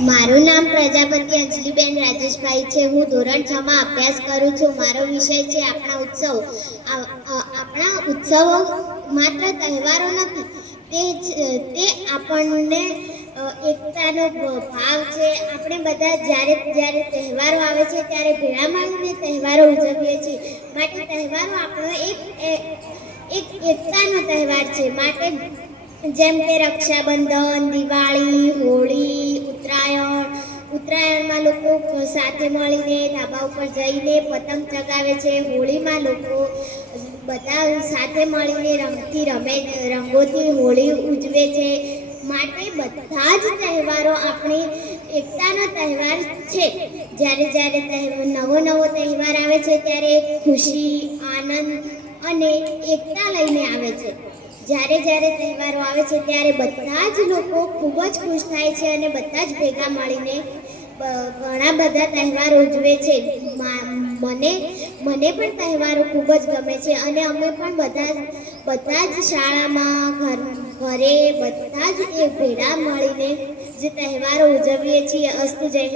મારું નામ પ્રજાપતિ અંજલીબેન રાજેશભાઈ છે. હું ધોરણ છ માં અભ્યાસ કરું છું. મારો વિષય છે આપણા ઉત્સવ. આપણા ઉત્સવો માત્ર તહેવારો નથી, તે તે આપણને એકતાનો ભાવ છે. આપણે બધા જ્યારે જ્યારે તહેવારો આવે છે, ત્યારે ભેળા મળીને તહેવારો ઉજવીએ છીએ. માટે તહેવારો આપણો એક એક એકતાનો તહેવાર છે. માટે જેમ કે રક્ષાબંધન, દિવાળી ઉત્તરાયણમાં લોકો સાથે મળીને ધાબા ઉપર જઈને પતંગ ચગાવે છે. હોળીમાં લોકો બધા સાથે મળીને રંગથી રમે રંગોથી હોળી ઉજવે છે. માટે બધા જ તહેવારો આપણી એકતાનો તહેવાર છે. જ્યારે જ્યારે તહેવાર નવો નવો તહેવાર આવે છે, ત્યારે ખુશી, આનંદ અને એકતા લઈને આવે છે. જ્યારે જ્યારે તહેવારો આવે છે, ત્યારે બધા જ લોકો ખૂબ જ ખુશ થાય છે અને બધા જ ભેગા મળીને ઘણા બધા તહેવારો ઉજવે છે. મને મને પણ તહેવારો ખૂબ જ ગમે છે અને અમે પણ બધા બધા જ શાળામાં, ઘર, ઘરે બધા જ ભેગા મળીને જે તહેવારો ઉજવીએ છીએ. અસ્તુ જય